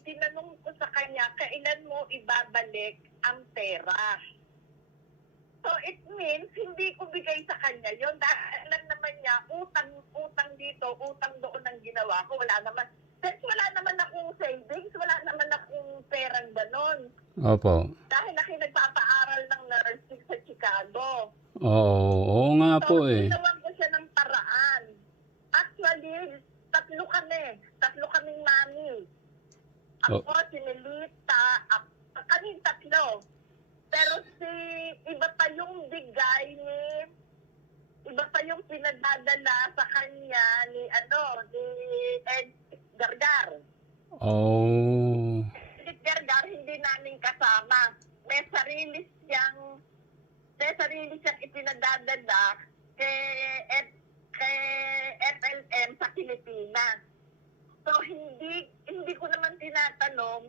itinanong ko sa kanya, kailan mo ibabalik ang pera? So it means, hindi ko bigay sa kanya yun. Dahil alam naman niya, utang dito, utang doon ang ginawa ko. Wala naman. Since wala naman akong savings, wala naman akong perang ganon. Opo. Dahil ako nagpapaaral ng nursing sa Chicago. Oo nga po eh. Ginawan ko siya ng paraan. Actually, tatlo kaming mami. Ako, si Melita, kaming tatlo. Pero iba pa yung bigay iba pa yung pinadadala sa kanya ni Ed Gargar. Oh. Ed Gargar, hindi namin kasama. May sarili siyang ipinadadala kay FLM sa Pilipinas. So hindi ko naman tinatanong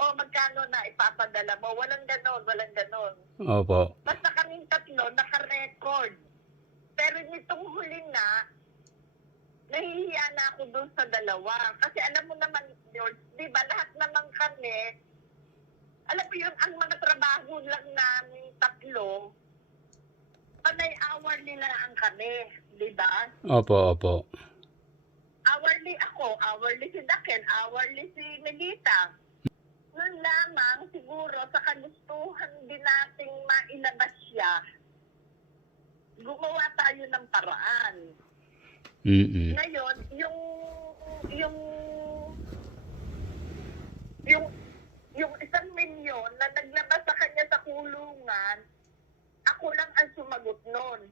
magkano na ipapadala mo. Walang ganon. Opo. Basta kaming tatlo naka-record. Pero nitong huli na, nahihiya na ako dun sa dalawa. Kasi alam mo naman, George, di ba, lahat naman kami, alam mo yun, ang mga trabaho lang namin tatlo, panay hourly lang kami, di ba? Opo. Hourly ako, hourly si Daken, hourly si Melita. Noon lamang, siguro, sa kagustuhan din nating mailabas siya, gumawa tayo ng paraan. Ngayon, yung 1,000,000 na naglabas sa kanya sa kulungan, ako lang ang sumagot noon.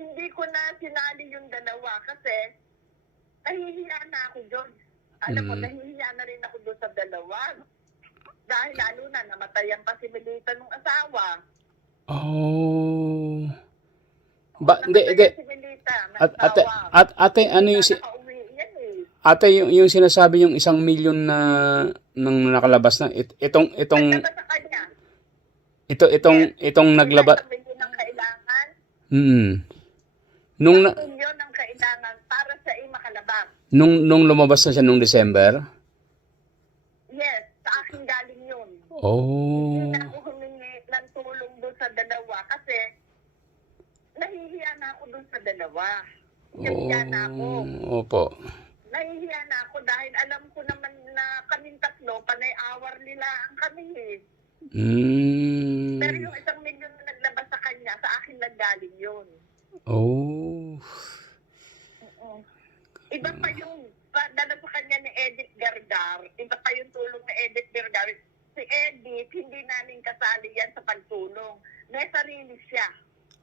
Hindi ko na sinali yung dalawa kasi nahihiya na ako doon. Alam mo, nahihiya na rin ako doon sa dalawa. Dahil lalo na namatay ang pasimilita ng asawa. Oh. Hindi. Ate, ano yung Ate, yung sinasabi yung 1,000,000 na nang nakalabas na itong naglabas. Ng kailangan. Nung Yun ang kailangan para sa makalabas. Nung lumabas na siya nung December? Yes, sa akin galing yun. Oh. Hindi na ako humingi ng tulong doon sa dalawa kasi nahihiya na ako doon sa dalawa. Nahihiya na ako. Opo. Nahihiya na ako dahil alam ko naman na kaming tatlo, panay hourly lang kami eh. Pero yung 1,000,000 na naglabas sa kanya, sa akin naggaling yun. Oh. Iba pa yung dala sa kanya ni Edith Gargar, iba pa yung tulong ni Edith Gargar. Si Edith, hindi namin kasali yan sa pagtulong. May sarili siya.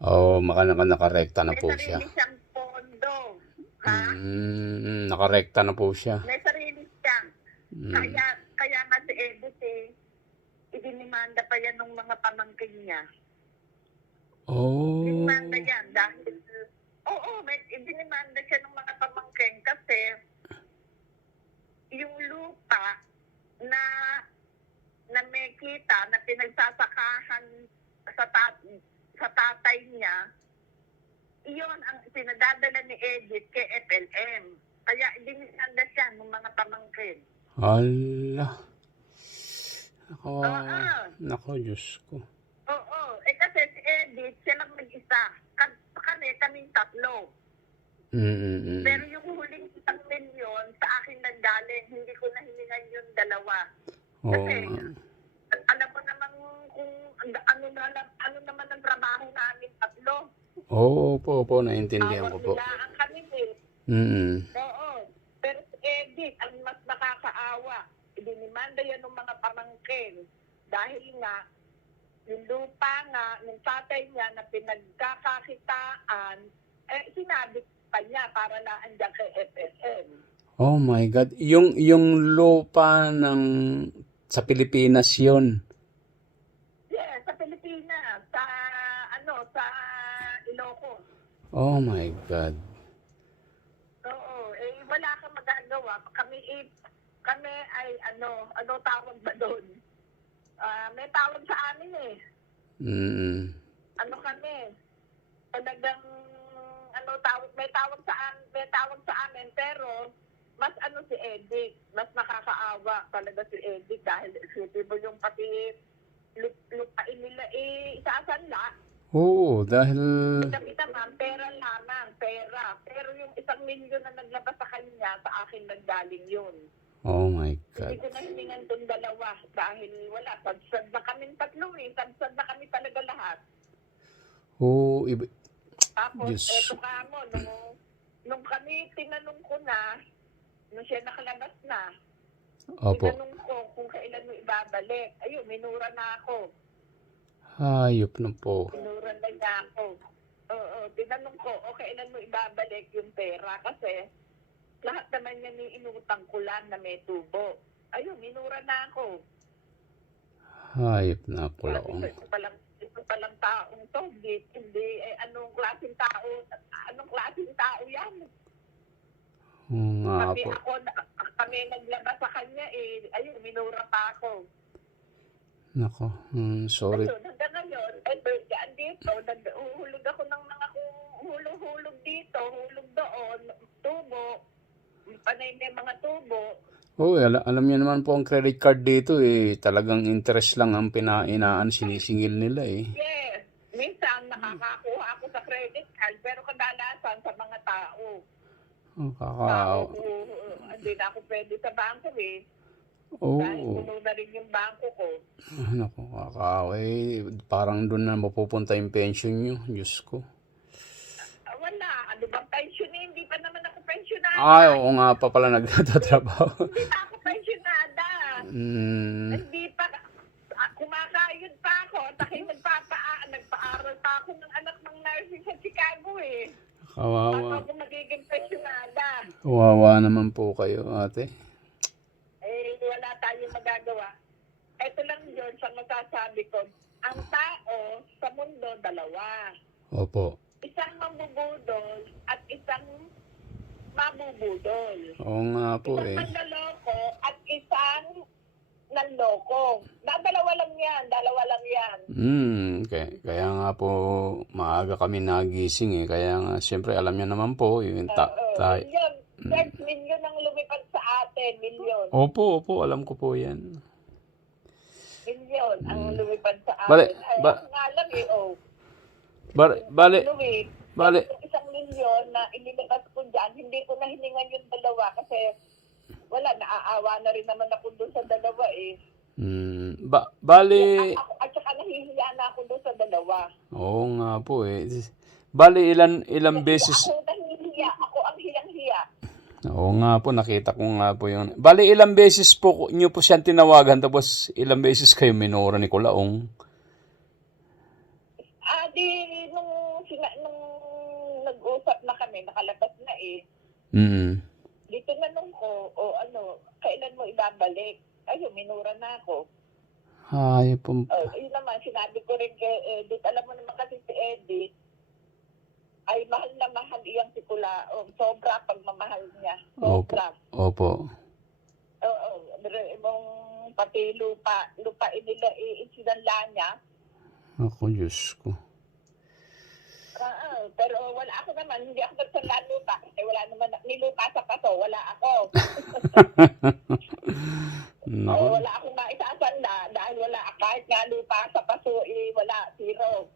Oh, nakarekta na po May siya. sarili siyang pondo. Ha? Nakarekta na po siya. May sarili siya. Kaya nga si Edith idinimanda pa yan ng mga pamangkin niya. Oh. Dinimanda yan dahil idinimanda siya ng mga pamangkin kasi yung lupa na may kita na pinagsasakahan sa tatay niya, iyon ang pinadadala ni Edith kay FLM. Kaya dinimanda siya ng mga pamangkin. Hala. Nako, Diyos ko. Oo. Kasi si Edith, siya lang mag-isa. Kaming tatlo. Pero yung huling 1,000,000 sa akin nanggaling, hindi ko na hiningan yung dalawa. Kasi, alam mo naman kung ano naman ang trabaho namin tatlo. Opo, naiintindihan ko po. Bilaan kami Oo. Pero si Edith, ang mas nakakaawa, idinimanda yan ng mga pamangkin. Dahil nga, yung lupa nga ng tatay niya na pinagkakakitaan, sinabi pa niya para na andyan kay FSM. Oh my God. Yung lupa sa Pilipinas yun. Yes, sa Pilipinas. Sa Ilocos. Oh my God. Oo. Wala kang magagawa. Kami ay tawag ba doon? May tawag sa amin eh. Kami? Talagang may tawag sa amin pero mas ano si Edith, mas nakakaawa talaga si Edith dahil isipin mo yung pati lupain nila isasanla. Oo, dahil... Kita ma'am, pera lamang, pera. Pero yung 1 milyon na naglabas sa kanya, sa akin naggaling yun. Oh my Hindi God. ko na hiningan itong dalawa dahil wala. Sadsad na kaming tatlo Sadsad na kami talaga lahat. Oo, Tapos, Diyos. eto ka mo, nung kami tinanong ko na, nung siya nakalabas na, Opo. tinanong ko kung kailan mo ibabalik. Ayun, minura na ako. Hayop na po. Minura na niya ako. Oo, tinanong ko, o kailan mo ibabalik yung pera? Kasi, lahat naman yan ni inutang ko lang na may tubo. Ayun, minura na ako. Hayop na po. Ito palang taong to. Hindi, anong klaseng tao yan? Oo nga po. Kami naglabas sa kanya ayun, minura pa ako. Nako, sorry. Ayun, hanggang ngayon, dyan dito, naghuhulog ako ng mga hulog dito, hulog doon, tubo, panay may mga tubo. Oo, alam niyo naman po ang credit card dito talagang interest lang ang sinisingil nila Yes, minsan nakakakuha ako sa credit card, pero kadalasan sa mga tao. Oh, Hindi na ako pwede sa bangko Oo. dahil puno na rin yung bangko ko. Nako, kakaway. Parang doon na mapupunta yung pension nyo. Diyos ko. Wala, ano bang pension hindi pa naman ako pensionada. Ay, oo nga pa pala nagtatrabaho. Hindi pa ako pensionada. Hindi pa, kumakayod pa ako, dahil nagpa-aral pa ako ng anak ng nursing sa Chicago Kawawa. Paano ako magiging pensionada? Kawawa naman po kayo, ate. Wala tayong magagawa. Ito lang yun sa masasabi ko. Ang tao sa mundo, dalawa. Opo. Isang mambubudol at isang mabubudol. Oo nga po Isang manloloko at isang nanloko. Dalawa lang yan. Kaya nga po maaga kami nagising Kaya nga siyempre alam niyo naman po yung Milyon. 6 milyon ang lumipad sa atin. Milyon. Opo, alam ko po yan. Milyon ang lumipad sa atin. Bale, Ako nga lang Bale, Yung 1 milyon na inilabas ko dyan, hindi ko na hiningan yung dalawa kasi wala, naaawa na rin naman ako doon sa dalawa bale, At saka nahihiya na ako doon sa dalawa. oo nga po Bale, ilang beses, Ako nahihiya, ako ang hiyang-hiya. oo nga po, nakita ko nga po yun. Bale, ilang beses po nyo po siyang tinawagan tapos ilang beses kayo minura ni Kulaong? Nung nag-usap na kami, nakalabas na Dito nanong ko, kailan mo ibabalik? Ayun, minura na ako. Ay, po. Yun naman, sinabi ko rin kay Edith, alam mo naman kasi si Edith, ay mahal na mahal iyang si Kulaong. Sobra pagmamahal niya. Sobra. Opo. Oo. Mong pati lupain nila isinanla niya. Ako, Diyos ko. Pero wala ako naman, hindi ako nagsanla lupa. Kasi wala naman, nilupa sa paso, wala ako. Wala akong maisasanla dahil wala, kahit nga lupa sa paso, wala, zero.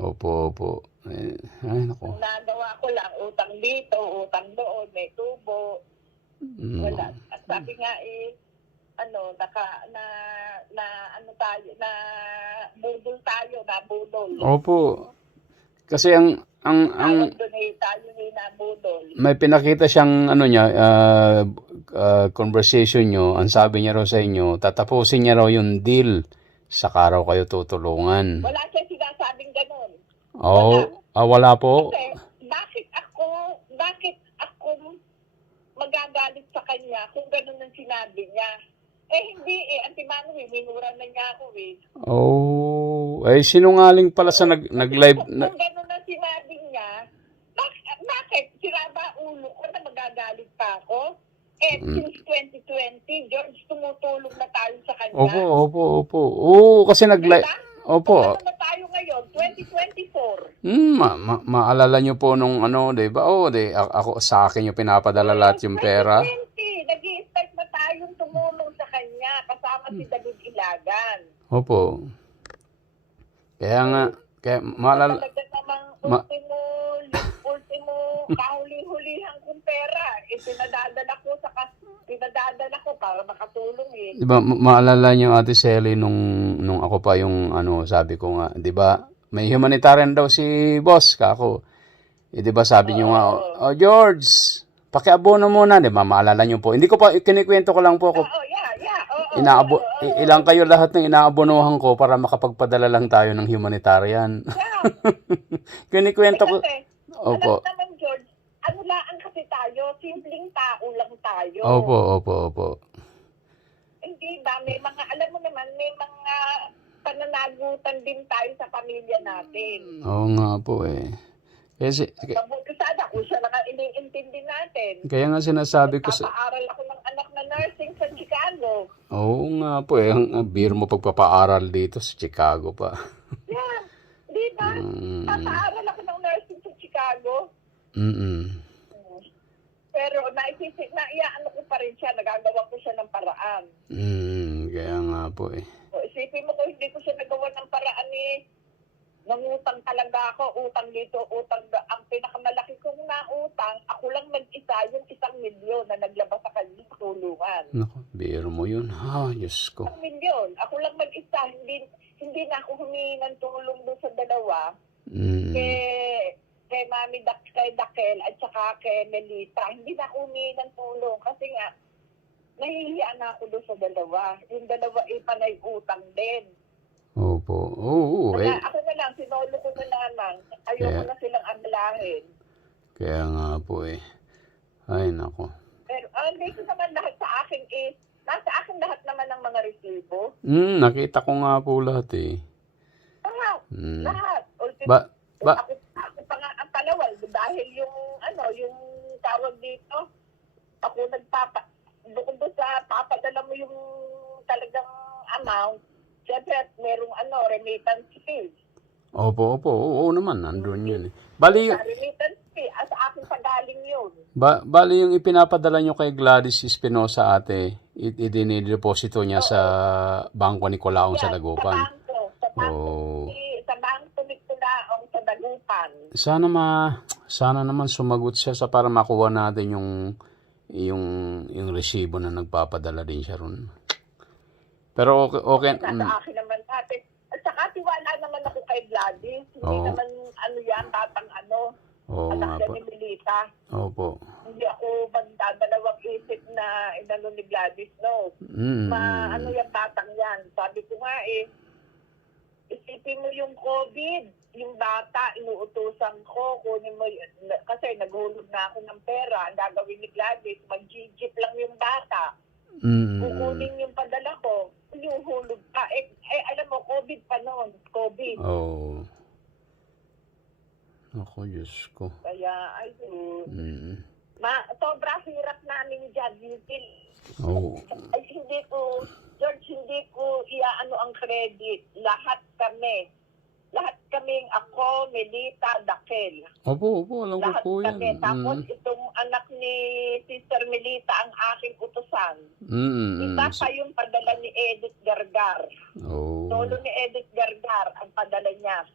Opo. Ay, naku. Ang nagawa ko lang, utang dito, utang doon, may tubo. Wala. At sabi nga budol tayo, nabudol. Opo. Kasi ang Tayo nabudol. may pinakita siyang conversation nyo, ang sabi niya raw sa inyo, tatapusin niya raw yung deal saka raw kayo tutulungan. Wala siya sinasabing ganun. Wala po? Kasi, bakit ako magagalit sa kanya kung ganun ang sinabi niya? Hindi Antimano, minura na niya ako sinungaling pala sa nag-live. Kung ganun ang sinabi niya, bakit? Sira ba ulo ko na magagalit pa ako? Since 2020, George, tumutulong na tayo sa kanya. Opo. Kasi nag-live. Opo. Ano na tayo ngayon? 2024. Maalala nyo po nung diba? Ako sa akin yung pinapadala lahat yung pera. 2020. si David Ilagan. Opo. Kaya nga, kaya maalala, Talaga namang ma- ultimo kahuli-hulihan kong pera. Pinadadala ko para makatulong eh. di ba, maalala niyo Ate Sally nung ako pa yung sabi ko nga, di ba, may humanitarian daw si boss, kako. Eh, di ba sabi niyo nga, oh George, pakiabono muna, di ba, maalala niyo po. Hindi ko pa, kinikwento ko lang po ako. Yeah. Ilang kayo lahat ng inaabonohan ko para makapagpadala lang tayo ng humanitarian. Yeah. Kinikwento ko. Kasi, Opo. alam naman George, ano lang kasi tayo, simpleng tao lang tayo. Opo. Hindi ba, may mga, alam mo naman, may mga pananagutan din tayo sa pamilya natin. Oo nga po eh. Kasi, Mabuti sana kung siya lang ang iniintindi natin. kaya nga sinasabi ko sa... Papaaral ako ng anak na nursing sa Chicago. Oo nga po eh. Ang beer mo pagpapaaral dito sa Chicago pa. Yeah, di ba? Papaaral ako ng nursing sa Chicago. Pero naiyaano ko pa rin siya, nagagawa ko siya ng paraan. Kaya nga po eh. So, isipin mo kung hindi ko siya nagawa ng paraan eh, nangutang talaga ako, utang dito, utang da. Ang pinakamalaki kong nautang, ako lang mag-isa, yung 1 milyon na naglabas sa kanyang tulungan. Naku, beer mo yun. Ha, Diyos ko. 1 milyon. Ako lang mag-isa, hindi na ako humingi ng tulong doon sa dalawa. Kay Mami kay Dakel at saka kay Melita. Hindi na ako humingi ng tulong kasi nga, nahihiya na ako doon sa dalawa. Yung dalawa panay utang din. Opo. Oo. Ako na lang, sinolo ko na lamang. Ayoko na silang amalahin. Kaya nga po eh. Ay, nako. Pero dito naman lahat sa akin nasa akin lahat naman ng mga resibo. Nakita ko nga po lahat eh. Lahat. Ako pa nga ang palawal dahil yung tawag dito, ako bukod doon sa papadala mo yung talagang amount, siyempre merong remittance fee. Opo. Oo naman, nandun yun eh. Bali, Remittance fee, sa akin pagaling yun. bali yung ipinapadala nyo kay Gladys Espinosa ate, idinideposito niya sa Bangko ni Colaong sa Dagupan. Sa bangko ni Colaong sa Dagupan. Sana naman sumagot siya sa para makuha natin yung resibo na nagpapadala din siya ron. Pero okay. Sa akin naman ate. At saka tiwala naman ako kay Gladys. Hindi naman batang anak nga po. ni Melita. Opo. Hindi ako magdadalawang isip na inano ni Gladys, no. Yung batang yan. Sabi ko nga isipin mo yung COVID, yung bata, inuutusan ko, kunin mo, kasi naghulog na ako ng pera, ang gagawin ni Gladys, mag-jeep lang yung bata. Kukunin yung padala ko, yung hulog pa. Alam mo, COVID pa noon, COVID. Oo. Ako, Diyos ko. Kaya, sobra hirap namin dyan. Hindi ko iaano ang credit. Lahat kaming ako, Melita, Dakel. Opo, alam ko po yan. Kami. Tapos itong anak ni Sister Melita ang aking utusan. Iba pa yung padala ni Edith Gargar. Solo ni Edith Gargar ang padala niya.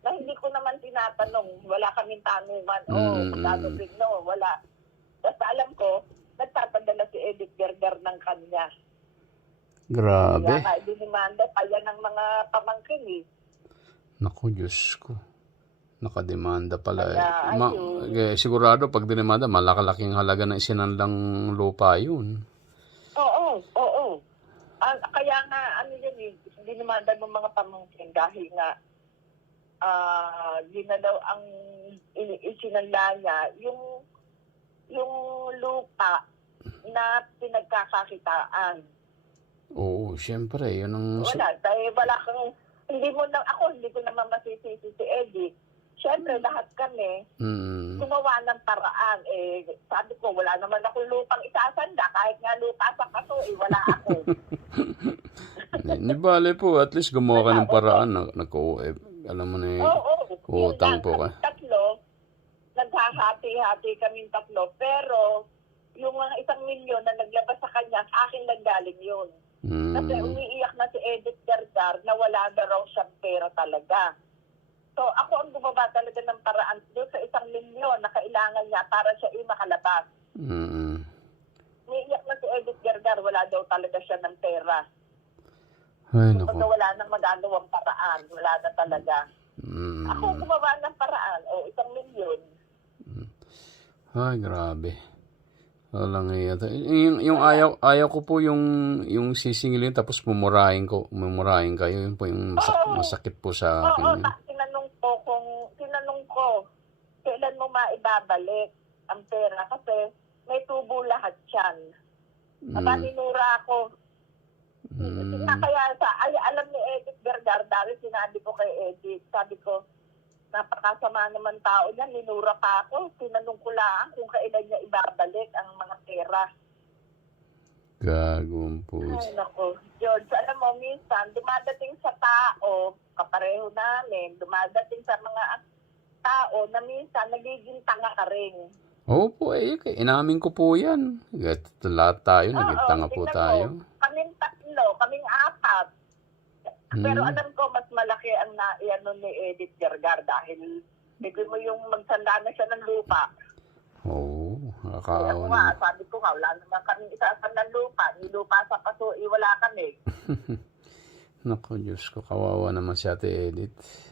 Na hindi ko naman tinatanong, wala kaming tanungan, magkano din, wala. Basta alam ko, nagtapadala si Edith Gargar ng kanya. Grabe. Kaya nga, dinimanda pa yan ng mga pamangkin eh. Naku, Diyos ko. Nakademanda pala Kaya, sigurado pag dinimanda, malakalaking halaga na isinanlang lupa yun. Oo. Kaya nga, dinimanda ng mga pamangkin dahil nga, ginalaw ang isinanla niya, yung lupa na pinagkakakitaan. Oo, syempre, yun ang... Dahil wala kang, hindi ko naman masisisi si Eddie. Syempre, lahat kami, gumawa ng paraan. Sabi ko, wala naman akong lupang isasanda. Kahit nga lupa sa kaso, wala ako. Hindi bale po, at least gumawa ka ng paraan. Alam mo na utang po ka. Tatlo, naghahati-hati kaming tatlo. Pero, yung mga 1 milyon na naglabas sa kanya, sa akin lang galing yun. Kasi Mm. umiiyak na si Edith Gargar na wala na raw siyang pera talaga. So ako ang gumawa talaga ng paraan doon sa 1 milyon na kailangan niya para siya makalabas. Mm. Umiiyak na si Edith Gargar, wala daw talaga siya ng pera. Ay, Kapag naku. wala nang magagawang paraan, wala na talaga. Ako Mm. gumawa ng paraan, 1 milyon. Ay, grabe. Walang iya. Yung ayaw ko po yung sisingilin tapos mumurahin kayo. Yun po yung Oo. masakit po sa Oo, akin. Yun. tinanong ko, kailan mo maibabalik ang pera? Kasi may tubo lahat yan. Aba, Mm. ninura ako. Mm. Kaya alam ni Edith Gargar, dahil sinabi ko kay Edith, sabi ko, napakasama naman tao niya, ninura pa ako. Tinanong ko lang kung kailan niya ibabalik ang mga pera. Gagawin po. Ay, naku. George, alam mo, minsan, dumadating sa tao, kapareho namin, dumadating sa mga tao na minsan nagiging tanga ka rin. Opo, inamin ko po yan. Lahat tayo, naging tanga po tingnan tayo. mo, kaming 3, kaming 4. Pero alam ko, mas malaki ang naiano ni Edith Gargar dahil bigyan mo yung magsanda na siya ng lupa. Oo, Ako nakakaawa nga, naman. sabi ko nga, wala naman kaming isasan ng lupa. Ni lupa sa paso, wala kami. Naku, Diyos ko, kawawa naman si Ate Edith.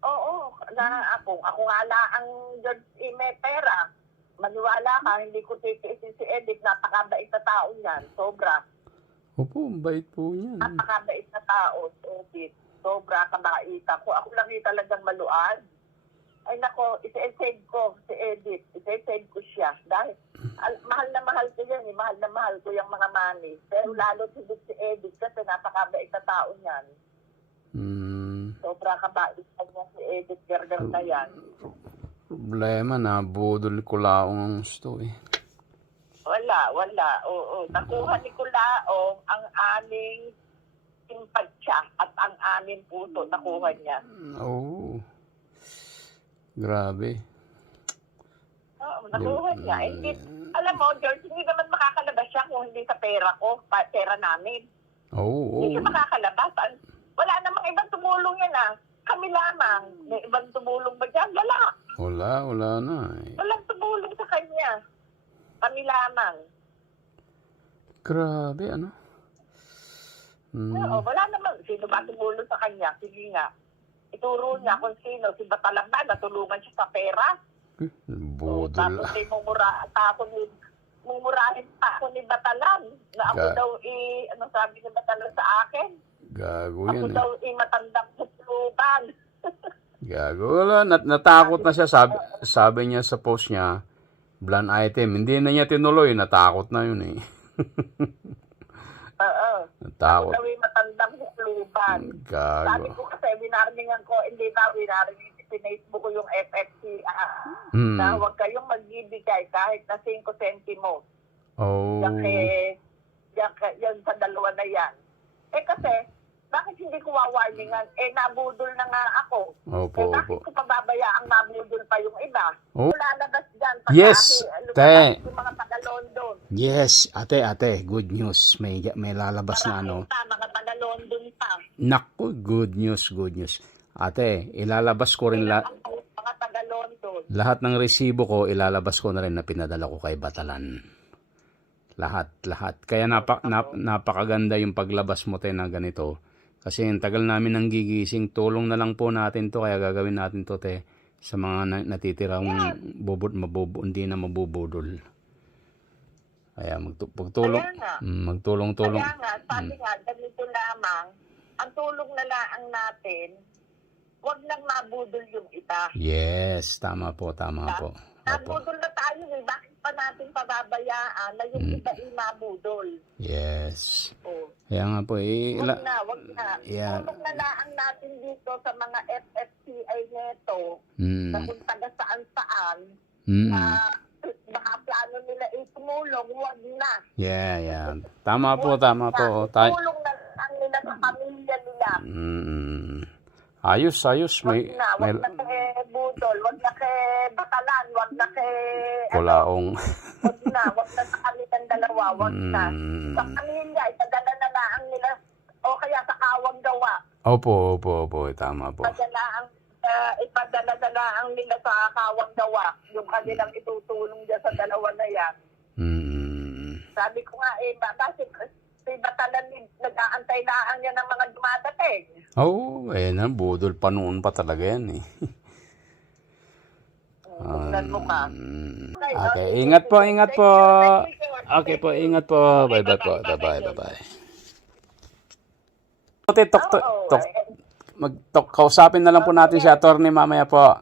Oo, ako nga ang George may pera. Maniwala ka, hindi ko titiisin si Edith, napakabait na tao niyan, sobra. Opo, ang bait po niyan. Napakabait na tao, si Edith. Sobra kabaita ko. Ako lang talagang maluan. Ay nako, isi-save ko si Edith. Isi-save ko siya. Dahil mahal na mahal ko yan. Mahal na mahal ko yung mga money. Pero lalo higit si Edith kasi napakabait na tao niyan. Sobra kabait niya si Edith Gargar na yan. Problema na, budol ko lang ang gusto eh. Wala. Oo. Nakuha ni Kulaong ang aming simpatsya at ang aming puso. Nakuha niya. Oo. Grabe. Oo, nakuha niya. Hindi, alam mo, George, hindi naman makakalabas siya kung hindi sa pera ko, pera namin. Oo. Hindi siya makakalabas. Wala namang ibang tumulong yan Kami lamang. May ibang tumulong ba dyan? Wala. Wala na eh. Walang tumulong sa kanya. Kami lamang. Grabe, ano? Oo, wala naman. Sino ba tumulong sa kanya? Sige nga. Ituro niya kung sino. Si Batalang ba? Natulungan siya sa pera. Budol. Tapos ay mumurahin pa ako ni Batalang. Na ako Ga- daw ano sabi ni Batalang sa akin? Gago Ako yan eh. daw matandang hutluban. Gago. Wala, natakot na siya. Sabi niya sa post niya, blind item. Hindi na niya tinuloy. Natakot na yun eh. Oo. Natakot. Ako daw matandang hutluban. Sabi Gago. ko kasi winarningan ko, hindi ba winarningan Facebook ko yung FFC na huwag kayong magbibigay kahit na 5 centimos. Oh. Yan sa dalawa na yan. Kasi, bakit hindi ko wawarningan? Nabudol na nga ako. Opo, Bakit opo. ko pababayaan nabudol pa yung iba? Oh. Lalabas dyan. Yes, te. Yung mga taga-London. Yes, ate, good news. May lalabas na ano. Mga taga-London pa. Naku, good news. Ate, ilalabas ko rin Mga taga-London. lahat ng resibo ko, ilalabas ko na rin na pinadala ko kay Batalan. Lahat. Kaya napakaganda yung paglabas mo tayo na ganito. Kasi ang tagal namin nang gigising, tulong na lang po natin to, kaya gagawin natin to te sa mga natitirang hindi na mabubudol. Kaya magtulong-tulong. Kaya nga, sabi nga, ganito lamang, ang tulong na lang natin, huwag nang mabudol yung iba. Yes, tama po. Opo. Nabudol na tayo bakit pa natin pababayaan na yung iba mabudol? Yes. Oh. Kaya nga po, Wag na. Yeah. Tulong na lang natin dito sa mga FFCI neto, na kung taga saan-saan, na baka plano nila tumulong, huwag na. Yeah. Tama po. Tulong na lang nila sa pamilya nila. Ayos. Wag na kay Budol, wag na kay Batalan, wag na kay Kulaong. wag na sa kanilang dalawa, wag na. Sa pamilya, ipadala na Opo, tama po. Ipadala ang nila sa Kawang Dawa, yung kanilang itutulong dyan sa dalawa na yan. Sabi ko nga, kasi batalan nag-aantay lang yan ng mga dumadating. Oo, budol pa noon pa talaga yan eh. Tingnan mo ka. Okay, ingat po. Okay po, ingat po. Bye-bye po. Bye-bye. Kausapin na lang po natin si attorney mamaya po.